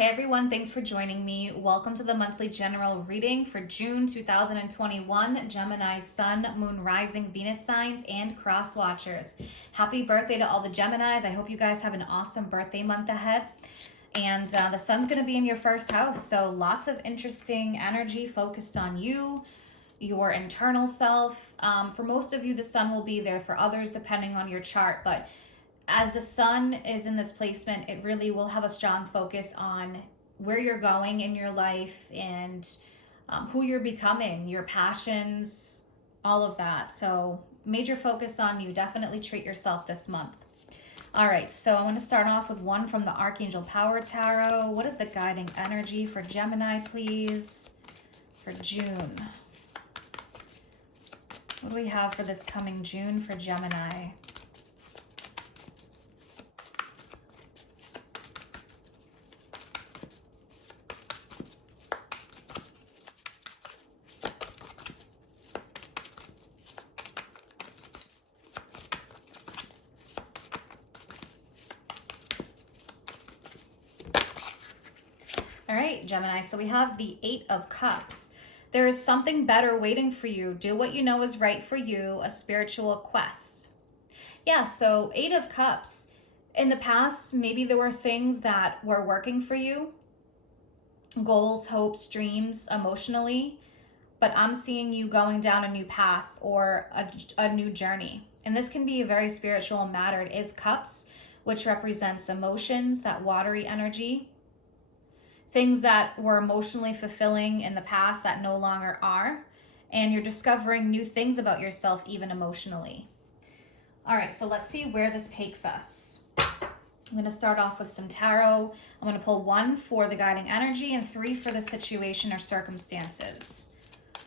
Hey everyone, thanks for joining me. Welcome to the monthly general reading for June 2021, Gemini Sun, Moon, Rising, Venus signs, and cross watchers. Happy birthday to all the Geminis. I hope you guys have an awesome birthday month ahead. And the sun's going to be in your first house, so lots of interesting energy focused on you, your internal self. For most of you, the sun will be there. For others, depending on your chart, but as the sun is in this placement, it really will have a strong focus on where you're going in your life and who you're becoming, your passions, all of that. So major focus on you. Definitely treat yourself this month. All right, so I'm going to start off with one from the Archangel Power Tarot. What is the guiding energy for Gemini, please, for June? What do we have for this coming June for Gemini? All right, Gemini, so we have the Eight of Cups. There is something better waiting for you. Do what you know is right for you, a spiritual quest. Yeah, so Eight of Cups. In the past, maybe there were things that were working for you, goals, hopes, dreams, emotionally, but I'm seeing you going down a new path or a new journey. And this can be a very spiritual matter. It is Cups, which represents emotions, that watery energy. Things that were emotionally fulfilling in the past that no longer are. And you're discovering new things about yourself, even emotionally. All right, so let's see where this takes us. I'm going to start off with some tarot. I'm going to pull 1 for the guiding energy and 3 for the situation or circumstances.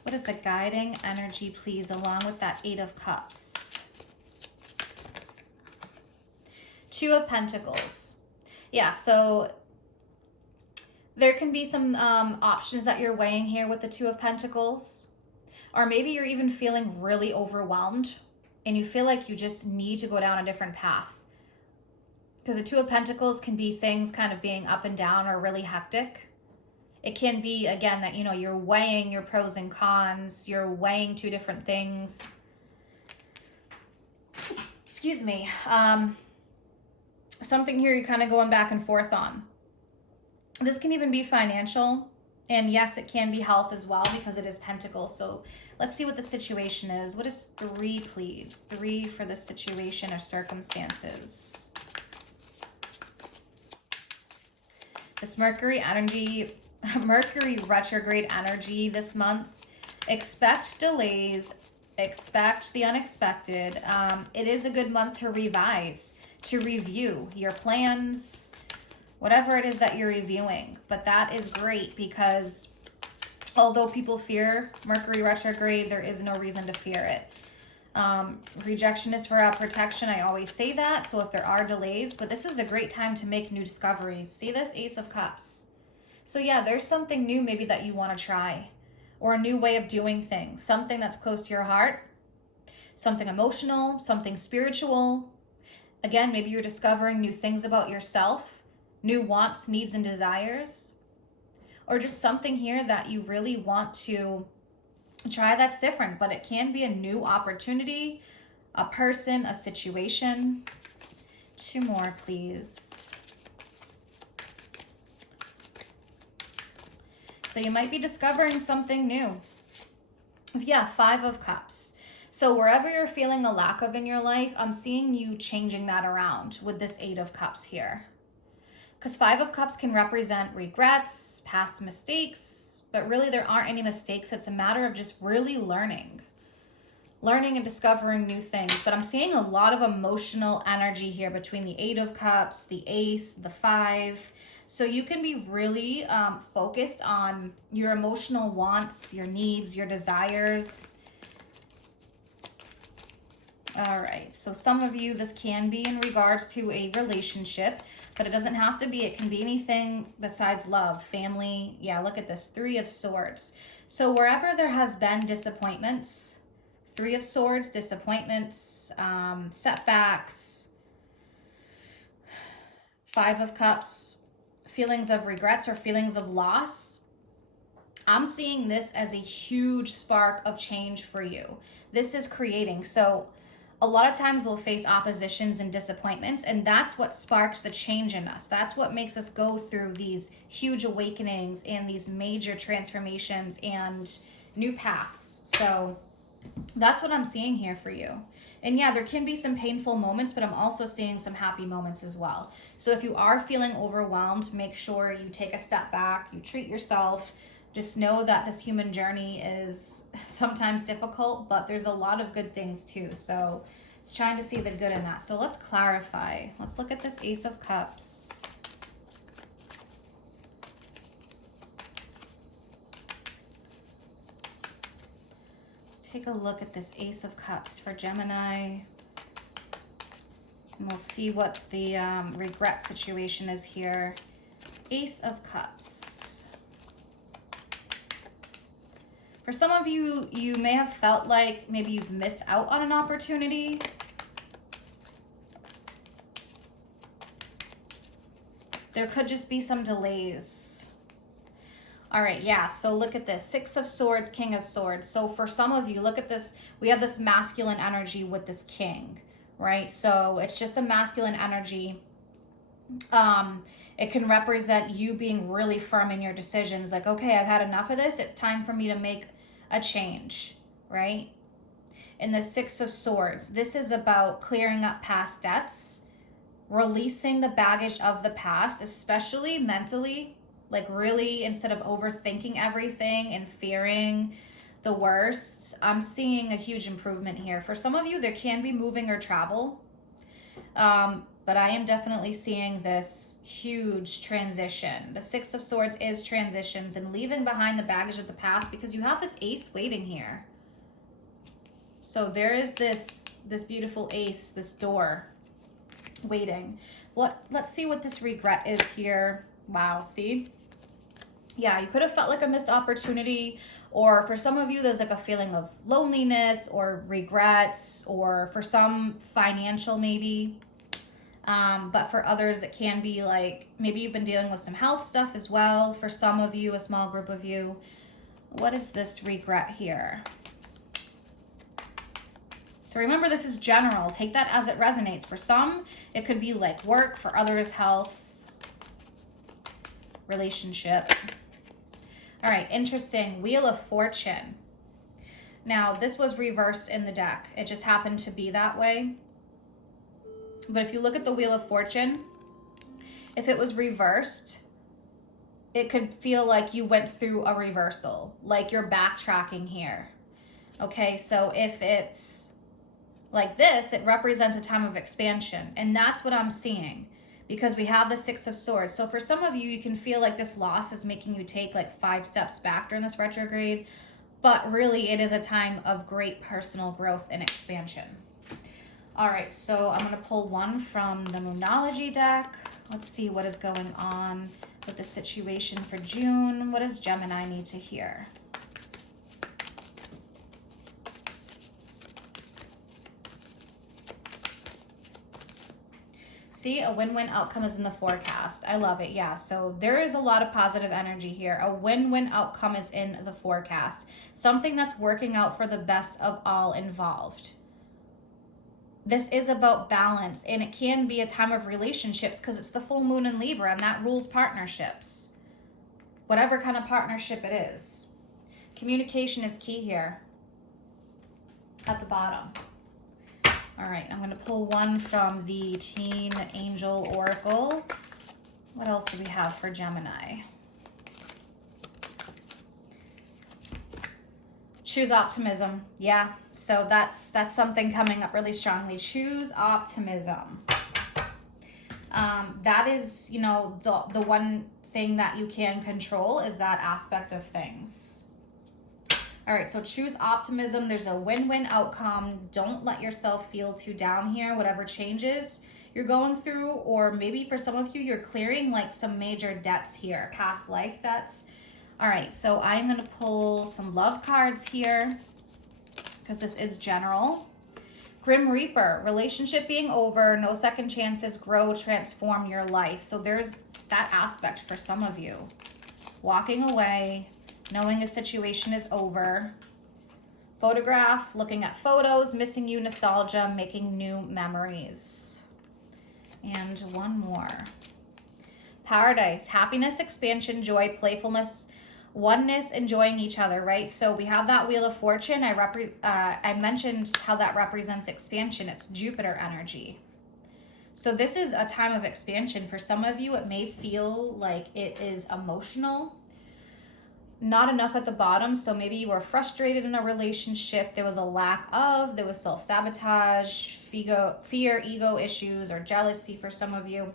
What is the guiding energy, please, along with that Eight of Cups? 2 of Pentacles. Yeah, so there can be some options that you're weighing here with the 2 of Pentacles. Or maybe you're even feeling really overwhelmed and you feel like you just need to go down a different path. Because the 2 of Pentacles can be things kind of being up and down or really hectic. It can be, again, that, you know, you're weighing your pros and cons. You're weighing 2 different things. Excuse me. Something here you're kind of going back and forth on. This can even be financial, and yes, it can be health as well because it is Pentacles. So let's see what the situation is. What is 3, please? 3 for the situation or circumstances. This Mercury energy, Mercury retrograde energy this month. Expect delays, expect the unexpected. It is a good month to revise, to review your plans, whatever it is that you're reviewing. But that is great because although people fear Mercury retrograde, there is no reason to fear it. Rejection is for our protection. I always say that. So if there are delays, but this is a great time to make new discoveries. See this Ace of Cups. So yeah, there's something new maybe that you want to try, or a new way of doing things, something that's close to your heart, something emotional, something spiritual. Again, maybe you're discovering new things about yourself, new wants, needs, and desires, or just something here that you really want to try that's different, but it can be a new opportunity, a person, a situation. 2 more, please. So you might be discovering something new. Yeah, 5 of Cups. So wherever you're feeling a lack of in your life, I'm seeing you changing that around with this 8 of Cups here. Because 5 of Cups can represent regrets, past mistakes, but really there aren't any mistakes. It's a matter of just really learning and discovering new things. But I'm seeing a lot of emotional energy here between the 8 of Cups, the Ace, the 5. So you can be really focused on your emotional wants, your needs, your desires. All right, so some of you, this can be in regards to a relationship, but it doesn't have to be. It can be anything besides love, family. Yeah, look at this, 3 of Swords. So wherever there has been disappointments, 3 of Swords, disappointments, setbacks, 5 of Cups, feelings of regrets or feelings of loss, I'm seeing this as a huge spark of change for you. This is creating. So a lot of times we'll face oppositions and disappointments, and that's what sparks the change in us. That's what makes us go through these huge awakenings and these major transformations and new paths. So that's what I'm seeing here for you. And yeah, there can be some painful moments, but I'm also seeing some happy moments as well. So if you are feeling overwhelmed, make sure you take a step back, you treat yourself. Just know that this human journey is sometimes difficult, but there's a lot of good things too. So it's trying to see the good in that. So let's clarify. Let's look at this Ace of Cups. Take a look at this Ace of Cups for Gemini. And we'll see what the regret situation is here. Ace of Cups. For some of you, you may have felt like maybe you've missed out on an opportunity. There could just be some delays. All right, yeah, so look at this. Six of Swords, King of Swords. So for some of you, look at this. We have this masculine energy with this king, right? So it's just a masculine energy. It can represent you being really firm in your decisions. Like, okay, I've had enough of this. It's time for me to make a change, right? In the Six of Swords, this is about clearing up past debts, releasing the baggage of the past, especially mentally. Like really, instead of overthinking everything and fearing the worst, I'm seeing a huge improvement here. For some of you, there can be moving or travel. But I am definitely seeing this huge transition. The Six of Swords is transitions and leaving behind the baggage of the past, because you have this ace waiting here. So there is this beautiful ace, this door waiting. Let's see what this regret is here. Wow, see? Yeah, you could have felt like a missed opportunity, or for some of you, there's like a feeling of loneliness or regrets, or for some financial maybe. But for others, it can be like maybe you've been dealing with some health stuff as well. For some of you, a small group of you, what is this regret here? So remember, this is general. Take that as it resonates. For some, it could be like work. For others, health, relationship. All right, interesting. Wheel of Fortune. Now, this was reversed in the deck. It just happened to be that way. But if you look at the Wheel of Fortune, if it was reversed, it could feel like you went through a reversal, like you're backtracking here. Okay, so if it's like this, it represents a time of expansion. And that's what I'm seeing, because we have the Six of Swords. So for some of you, you can feel like this loss is making you take like 5 steps back during this retrograde. But really, it is a time of great personal growth and expansion. All right, so I'm going to pull one from the Moonology deck. Let's see what is going on with the situation for June. What does Gemini need to hear? See, a win-win outcome is in the forecast. I love it. Yeah, so there is a lot of positive energy here. A win-win outcome is in the forecast. Something that's working out for the best of all involved. This is about balance, and it can be a time of relationships because it's the full moon in Libra, and that rules partnerships. Whatever kind of partnership it is. Communication is key here at the bottom. All right, I'm going to pull one from the Teen Angel Oracle. What else do we have for Gemini? Choose optimism. Yeah, so that's something coming up really strongly. Choose optimism. That is, you know, the one thing that you can control is that aspect of things. All right, so choose optimism. There's a win-win outcome. Don't let yourself feel too down here. Whatever changes you're going through, or maybe for some of you, you're clearing like some major debts here, past life debts. All right, so I'm going to pull some love cards here because this is general. Grim Reaper, relationship being over, no second chances, grow, transform your life. So there's that aspect for some of you. Walking away, knowing a situation is over. Photograph, looking at photos, missing you, nostalgia, making new memories. And one more. Paradise, happiness, expansion, joy, playfulness, oneness, enjoying each other, right? So we have that Wheel of Fortune. I mentioned how that represents expansion. It's Jupiter energy. So this is a time of expansion. For some of you, it may feel like it is emotional, not enough at the bottom. So maybe you were frustrated in a relationship. There was a lack of, there was self-sabotage, fear, ego issues, or jealousy for some of you.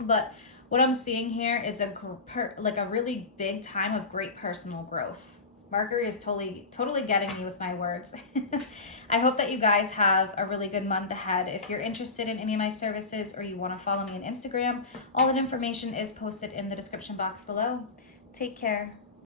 But what I'm seeing here is a really big time of great personal growth. Mercury is totally getting me with my words. I hope that you guys have a really good month ahead. If you're interested in any of my services or you want to follow me on Instagram, all that information is posted in the description box below. Take care.